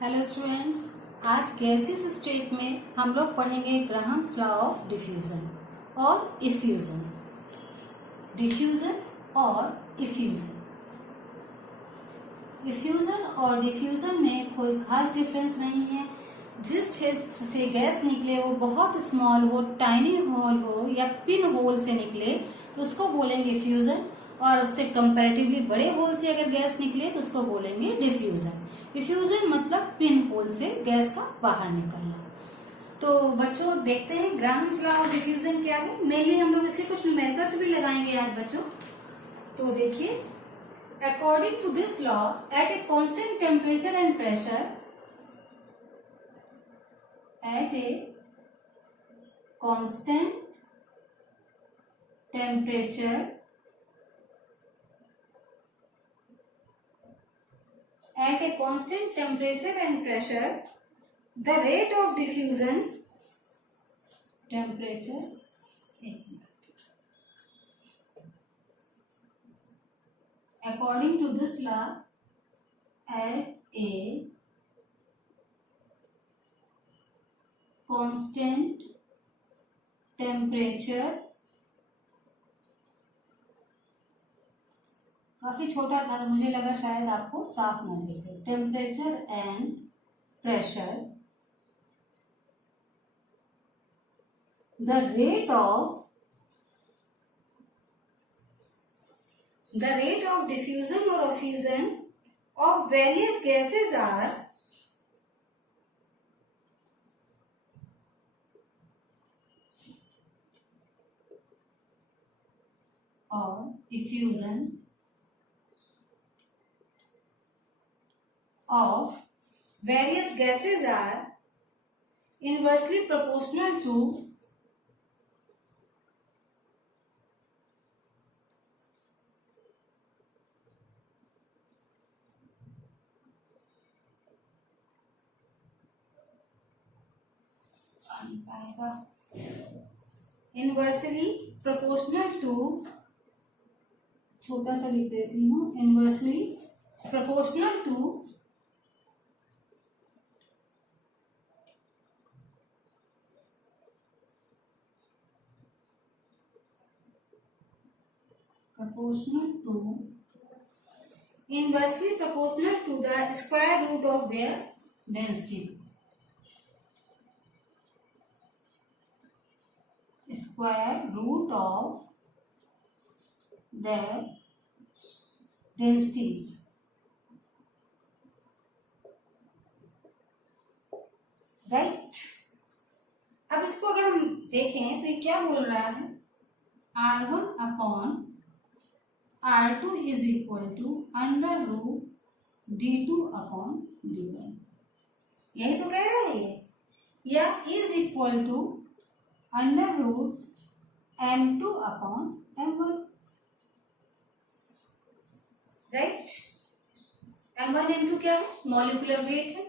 Hello students, आज gases state में हम लोग पढ़ेंगे ग्राहम्स लॉ ऑफ डिफ्यूजन और इफ्यूजन। डिफ्यूजन और इफ्यूजन। इफ्यूजन और डिफ्यूजन में कोई खास डिफरेंस नहीं है। जिस क्षेत्र से गैस निकले वो बहुत स्मॉल हो, टाइनी होल हो या पिन होल से निकले तो उसको बोलेंगे इफ्यूजन, और उससे कंपैरेटिवली बड़े होल से अगर गैस निकले तो उसको बोलेंगे डिफ्यूजन। डिफ्यूजन मतलब पिन होल से गैस का बाहर निकलना। तो बच्चों देखते हैं ग्राहम्स लॉ ऑफ डिफ्यूजन क्या है। मेनली हम लोग इसके कुछ न्यूमेरिकल्स भी लगाएंगे आज बच्चों। तो देखिए, according to this law at a constant temperature and pressure, at a constant temperature and pressure, the rate of diffusion temperature according to this law at a constant temperature, काफी छोटा था तो मुझे लगा शायद आपको साफ ना दिखे। Temperature and pressure, the rate of diffusion और effusion of various gases are or effusion of various gases are inversely proportional to छोटा सा लिख देती हूँ, inversely proportional to inversely proportional to the square root of their density. Square root of their densities. Right. अब इसको अगर हम देखें तो ये क्या बोल रहा है, R1 upon R2 is equal to under root D2 upon D1। यही तो कह रहा है ये, या is equal to under root M2 upon M1। Right. M1 M2 क्या है, मॉलिक्यूलर वेट है।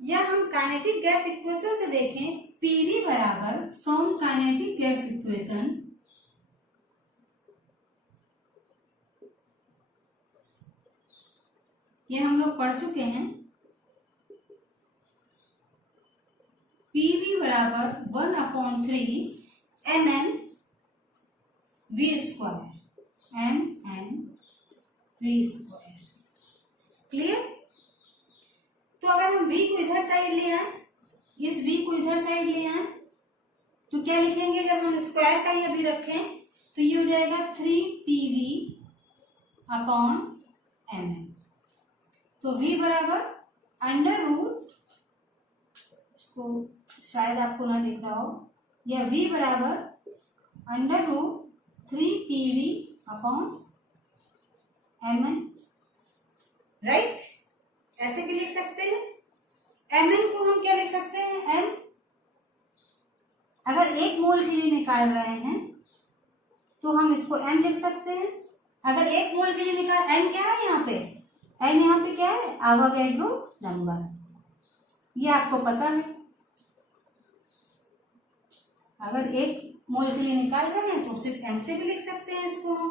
या हम काइनेटिक गैस इक्वेशन से देखें, पीवी बराबर फ्रॉम काइनेटिक गैस इक्वेशन ये हम लोग पढ़ चुके हैं। पीवी बराबर 1/3 mn v square, mn v square. Clear. तो अगर हम v को इधर साइड ले आए, इस v को इधर साइड ले आए तो क्या लिखेंगे, अगर हम स्क्वायर का ही अभी रखें तो ये हो जाएगा 3pv अपॉन mn। तो v बराबर अंडर रूट, इसको शायद आपको ना दिख रहा हो, या v बराबर under root 3pv upon mn। Right. ऐसे भी लिख सकते हैं। mn को हम क्या लिख सकते हैं, m अगर 1 मोल के लिए निकाल रहे हैं तो हम इसको m लिख सकते हैं। अगर 1 मोल के लिए निकाल, m क्या है यहाँ पे, m यहाँ पे क्या है, आवागैड्रो नंबर, ये आपको पता है। अगर 1 मोल के लिए निकाल रहे हैं तो सिर्फ m से भी लिख सकते हैं इसको हम।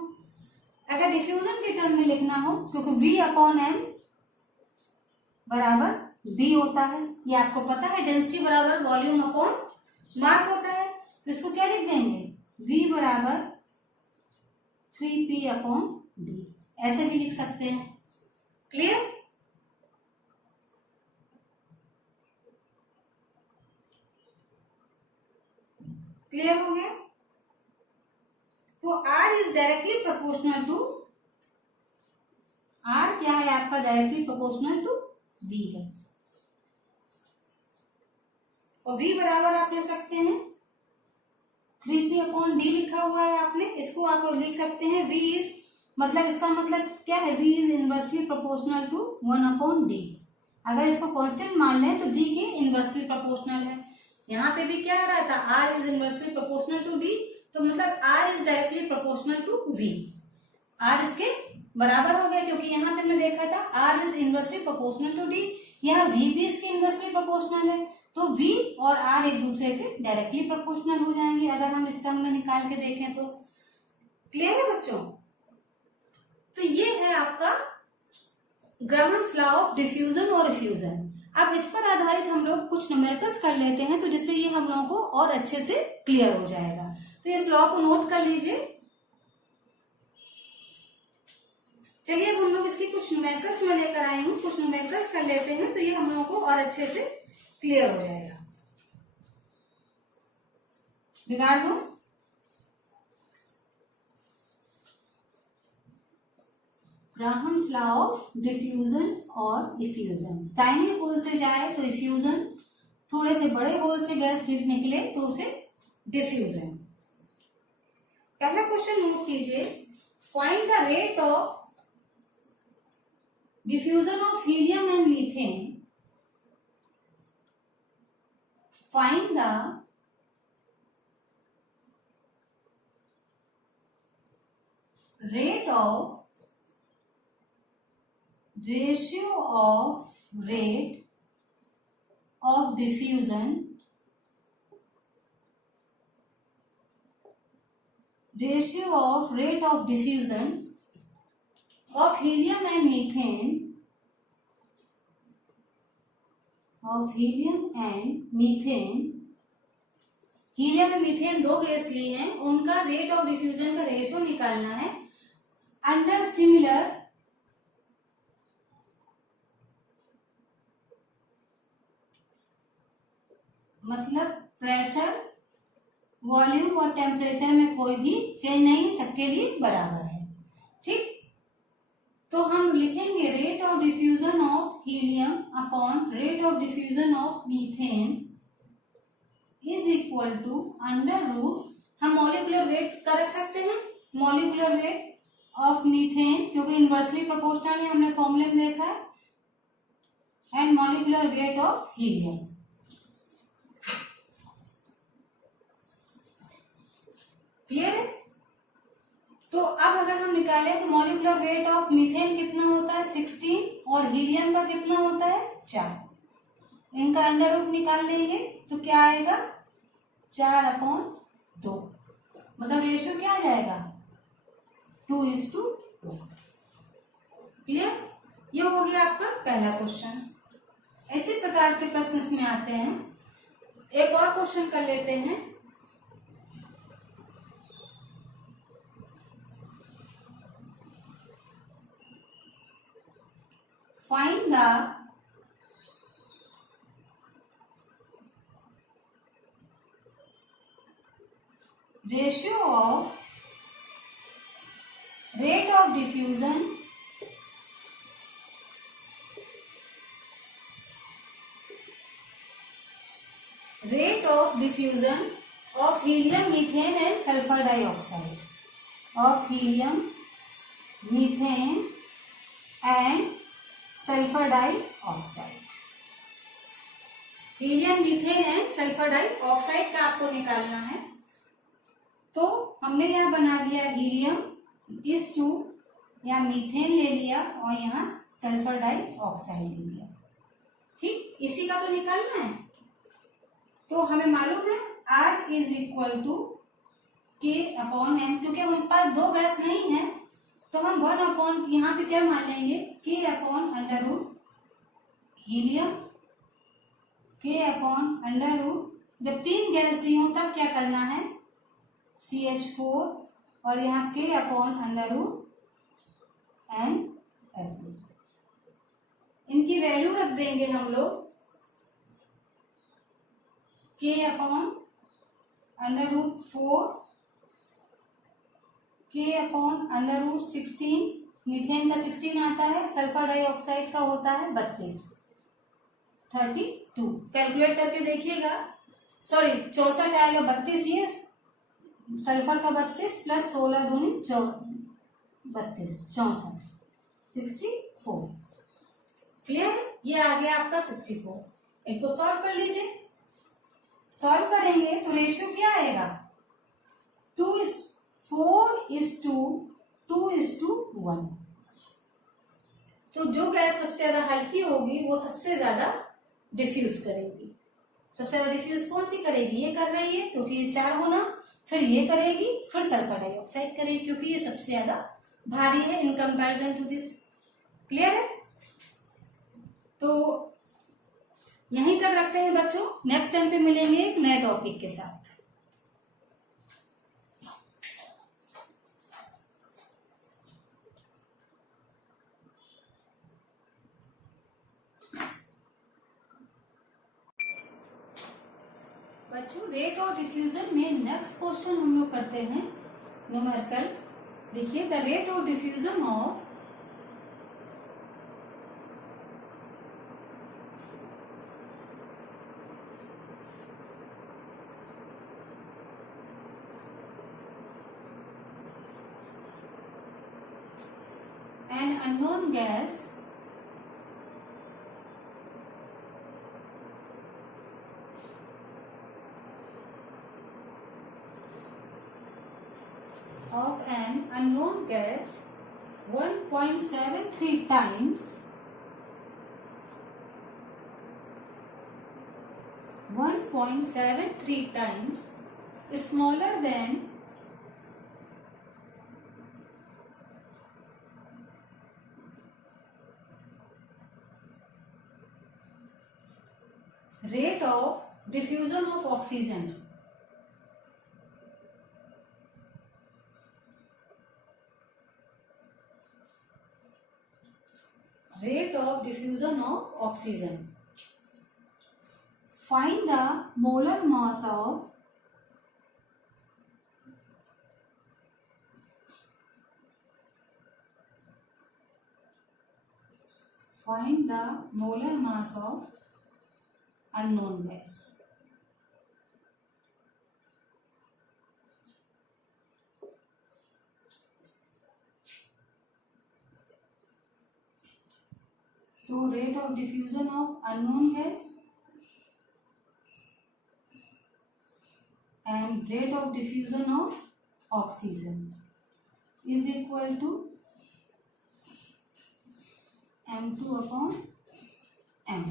अगर डिफ्यूजन के टर्म में लिखना हो, क्योंकि v अपॉन m बराबर B होता है। ये आपको पता है, डेंसिटी बराबर वॉल्यूम अपॉन मास होता है। तो इसको क्या लिख देंगे, V बराबर 3P अपॉन D, ऐसे भी लिख सकते हैं। क्लियर? क्लियर हो गया? तो R is directly proportional to, R क्या है आपका, डायरेक्टली प्रोपोर्शनल टू V है। और V बराबर आप ले सकते हैं 3P अपॉन D लिखा हुआ है आपने, इसको आप लिख सकते हैं V इज, मतलब इसका मतलब क्या है, V is inversely proportional to 1 upon D। अगर इसको कांस्टेंट मान लें तो D के इनवर्सली प्रोपोर्शनल है। यहाँ पे भी क्या आ रहा था, R is inversely proportional to D, तो मतलब R is directly proportional to V। R इसके बराबर हो गया, क्योंकि यहाँ पे मैं देखा था R is inversely proportional to D, यहाँ V भी इसके इनवर्सली प्रोपोर्शनल है, तो V और R एक दूसरे के डायरेक्टली प्रोपोर्शनल हो जाएंगे अगर हम इस टर्म में निकाल के देखें तो। क्लियर है बच्चों? तो ये है आपका ग्राहम्स लॉ ऑफ डिफ्यूजन और रिफ्यूजन। अब इस पर आधारित हम लोग कुछ न्यूमेरिकल्स कर लेते हैं, तो जिससे ये हम लोगों को और अच्छे से क्लियर हो जाएगा। तो इस लॉ को नोट कर लीजिए। चलिए अब हम लोग इसकी कुछ न्यूमेरिकल्स में लेकर आए हूँ, कुछ न्यूमेरिकल्स कर लेते हैं, तो ये हम लोगों को और अच्छे से क्लियर हो जाएगा। बिगाड़ दो। ग्राहम्स लॉ ऑफ डिफ्यूजन और इफ्यूजन। टाइनी होल से जाए तो इफ्यूजन, थोड़े से बड़े होल से गैस निकले तो उसे डिफ्यूजन। पहला क्वेश्चन नोट कीजिए, find the rate of diffusion of helium and methane. Find the rate of ratio of rate of diffusion, ratio of rate of diffusion of helium and methane, of helium and methane, helium और methane दो gas लिए हैं, उनका rate of diffusion का ratio निकालना है under similar मतलब pressure, volume और टेम्परेचर में कोई भी चेंज नहीं, सबके लिए बराबर है। ठीक, तो हम लिखेंगे rate of diffusion of helium upon rate of diffusion of methane is equal to under root, हम मॉलिक्यूलर वेट का रख सकते हैं, मॉलिक्यूलर वेट ऑफ मीथेन, क्योंकि इनवर्सली प्रोपोर्शनल है, हमने फॉर्मूले में देखा है, and molecular weight of helium. Clear है? तो अब अगर हम निकालें तो मॉलिक्यूलर वेट ऑफ मीथेन कितना होता है 16, और हीलियम का कितना होता है 4। इनका अंडर रूट निकाल लेंगे तो क्या आएगा 4/2, मतलब रेशियो क्या आ जाएगा 2:2। क्लियर? ये हो गया आपका पहला क्वेश्चन। इसी प्रकार के प्रश्न इसमें आते हैं। एक और क्वेश्चन कर लेते हैं। Find the ratio of rate of diffusion of helium, methane and sulfur dioxide, of helium, methane and sulfur dioxide। Helium, methane and sulphur dioxide का आपको निकालना है। तो हमने यहाँ बना दिया हीलियम इस टू, यहाँ मीथेन ले लिया और यहाँ सल्फर डाइऑक्साइड ले लिया। ठीक, इसी का तो निकालना है। तो हमें मालूम है R is equal to K/M, क्योंकि हमारे पास दो गैस नहीं है तो हम 1 अपॉन यहाँ पे क्या मान लेंगे K/√, helium, K upon under root, जब 3 गैस दी हो तब क्या करना है, CH4 और यहाँ K upon under root NSO। इनकी वैल्यू रख देंगे हम लोग, K upon under root 4, K upon under root 16, methane का 16 आता है, सल्फर डाइऑक्साइड का होता है 32। कैलकुलेट करके देखिएगा, सॉरी 64 आएगा, 32 ये सल्फर का 32 प्लस 16 दूनी 32, 64, 64। क्लियर, ये आ गया आपका 64। इनको सॉल्व कर लीजिए। सॉल्व करेंगे तो रेशियो क्या आएगा, 4:2:1। तो जो गैस सबसे ज्यादा हल्की होगी वो सबसे ज्यादा डिफ्यूज करेगी। सबसे ज्यादा डिफ्यूज कौन सी करेगी, ये कर रही है क्योंकि ये 4 गुना, फिर ये करेगी, फिर सल्फर डाइऑक्साइड करेगी क्योंकि ये सबसे ज्यादा भारी है in comparison to this. Clear है, तो यहीं तक रखते हैं बच्चों, नेक्स्ट टाइम पे मिलेंगे एक नए टॉपिक के साथ। बच्चों रेट ऑफ डिफ्यूजन में नेक्स्ट क्वेश्चन हम लोग करते हैं न्यूमेरिकल। देखिए, the rate of diffusion of an unknown gas of an unknown gas 1.73 times 1.73 times smaller than rate of diffusion of oxygen. Rate of diffusion of oxygen. Find the molar mass of unknown gas. So rate of diffusion of unknown gas and rate of diffusion of oxygen is equal to M2 upon M।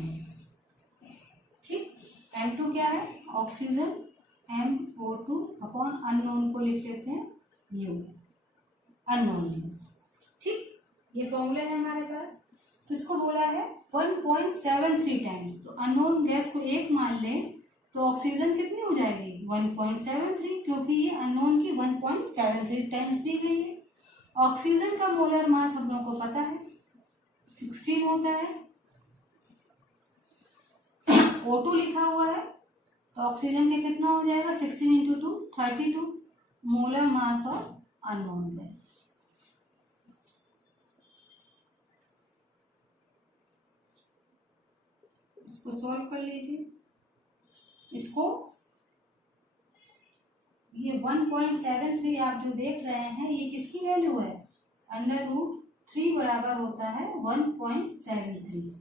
ठीक, M2 क्या है, oxygen, MO2 upon unknown को लिख लेते हैं U, unknown gas. ठीक, ये formula है हमारे पास। तो इसको बोला है 1.73 टाइम्स, तो अननोन गैस को 1 मान लें तो ऑक्सीजन कितनी हो जाएगी 1.73, क्योंकि ये अननोन की 1.73 टाइम्स दी गई है। ऑक्सीजन का मोलर मास हम लोगों को पता है 16 होता है, O2 लिखा हुआ है तो ऑक्सीजन के कितना हो जाएगा 16 into 2 32 molar mass of unknown gas. इसको सॉल्व कर लीजिए। इसको ये 1.73 आप जो देख रहे हैं ये किसकी वैल्यू है, अंडर रूट 3 बराबर होता है 1.73।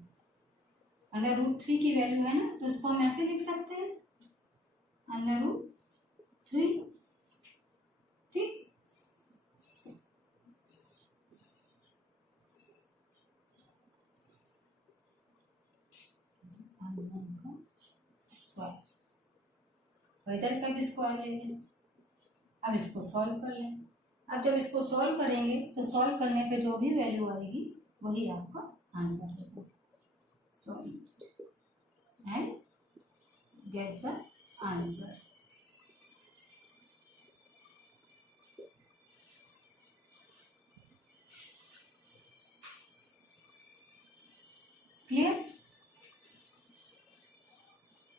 अंडर रूट 3 की वैल्यू है ना, तो इसको हम ऐसे लिख सकते हैं अंडर रूट 3। ठीक, स्क्वायर, इधर का भी स्क्वायर लेंगे। अब इसको सॉल्व कर लें। अब जब इसको सॉल्व करेंगे तो सॉल्व करने पे जो भी वैल्यू आएगी वही आपका आंसर होगा। solute and get the answer. Clear?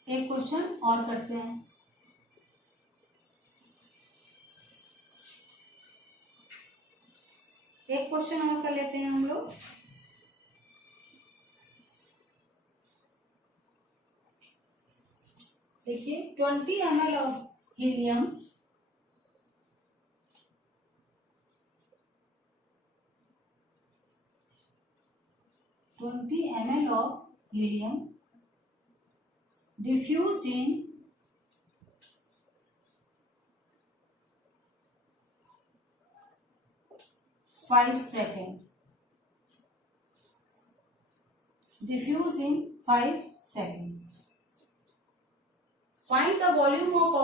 एक क्वेश्चन और करते हैं. एक क्वेश्चन और कर लेते हैं हम लोग. देखिए 20 ml of helium diffused in 5 seconds. Diffuse in 5 seconds. Find the volume of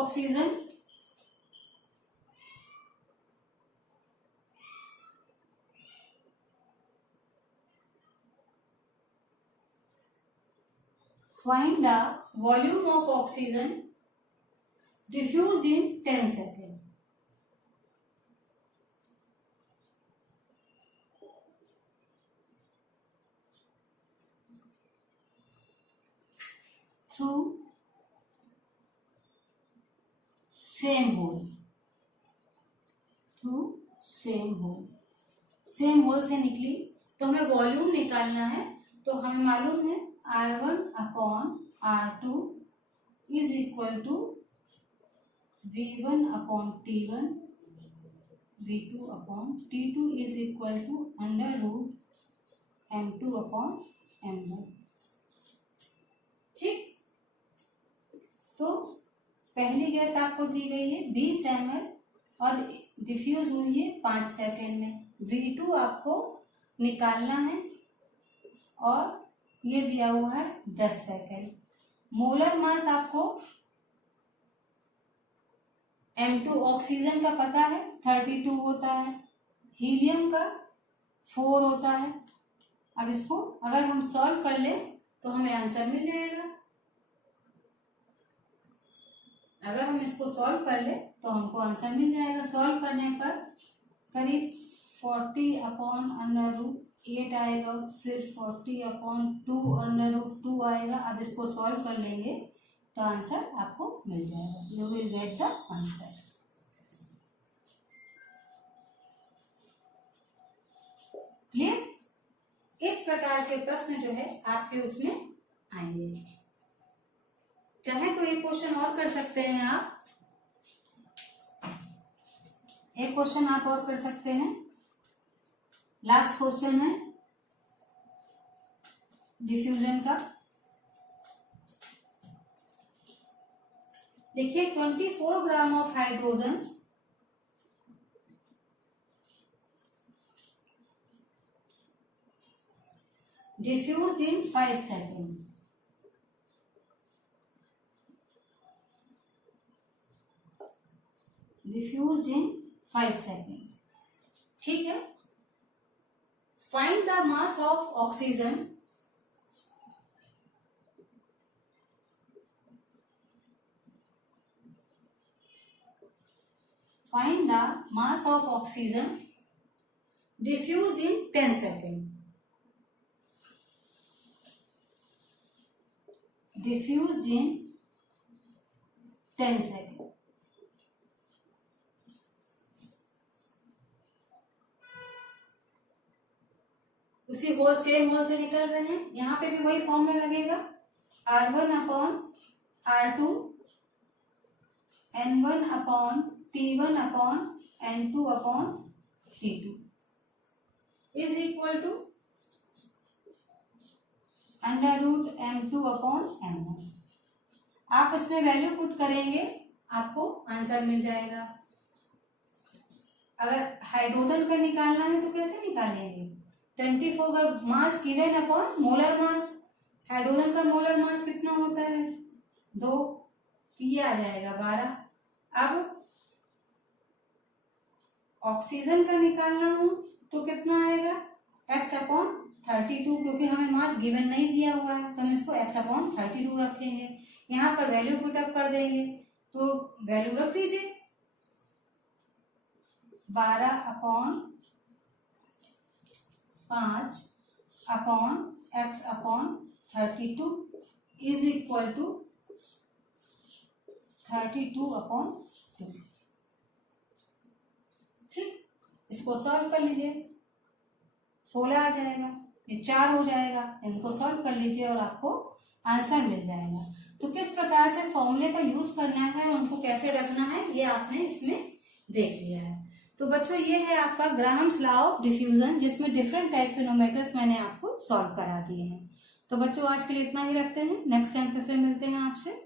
oxygen diffused in 10 seconds. Through same hole. Same hole से निकली तो हमें वॉल्यूम निकालना है. तो हमें मालूम है R1 upon R2 is equal to V1 upon T1 V2 upon T2 is equal to under root M2 upon M1. ठीक. तो पहली गैस आपको दी गई है 20 ml और डिफ्यूज हुई है 5 सेकेंड में. V2 आपको निकालना है और ये दिया हुआ है 10 सेकेंड. मोलर मास आपको M2 ऑक्सीजन का पता है 32 होता है, हीलियम का 4 होता है. अब इसको अगर हम सॉल्व कर ले तो हमें आंसर मिल जाएगा. अगर हम इसको सॉल्व कर ले तो हमको आंसर मिल जाएगा. सॉल्व करने पर करीब 40 अपॉन अंडर रूट 8 आएगा, फिर 40 अपॉन 2 अंडर रूट 2 आएगा. अब इसको सॉल्व कर लेंगे तो आंसर आपको मिल जाएगा. You will get the answer. Clear? इस प्रकार के प्रश्न जो है आपके उसमें आएंगे. चाहे तो एक क्वेश्चन और कर सकते हैं आप. एक क्वेश्चन आप और कर सकते हैं. लास्ट क्वेश्चन है डिफ्यूजन का. देखिए 24 gram of hydrogen diffused in 5 second. Diffuse in 5 second. ठीक है. Find the mass of oxygen diffused in 10 seconds. Diffused in 10 seconds. उसी होल सेम होल से निकल रहे हैं. यहाँ पे भी वही फॉर्मूला लगेगा. R1 upon R2 N1 upon T1 upon N2 upon T2 is equal to under root M2 upon M1. आप इसमें वैल्यू पुट करेंगे आपको आंसर मिल जाएगा. अगर हाइड्रोजन का निकालना है तो कैसे निकालेंगे? 24 का mass given upon molar mass. Hydrogen का मोलर मास कितना होता है? 2. ये आ जाएगा 12. अब ऑक्सीजन का निकालना हो तो कितना आएगा? x x/32, क्योंकि हमें मास गिवन नहीं दिया हुआ है तो हम इसको x/32 रखेंगे। यहाँ पर वैल्यू पुटअप कर देंगे, तो वैल्यू रख दीजिए 12/5/x/32 इज इक्वल टू 32/2। ठीक, इसको सॉल्व कर लीजिए, 16 आ जाएगा, ये 4 हो जाएगा। इनको सॉल्व कर लीजिए और आपको आंसर मिल जाएगा। तो किस प्रकार से फॉर्मूले का यूज करना है, उनको कैसे रखना है, ये आपने इसमें देख लिया है। तो बच्चों ये है आपका ग्राहम्स लॉ ऑफ डिफ्यूजन, जिसमें डिफरेंट टाइप के न्यूमेरिकल्स मैंने आपको सॉल्व करा दिए हैं। तो बच्चों आज के लिए इतना ही रखते हैं, नेक्स्ट टाइम पे फिर मिलते हैं आपसे।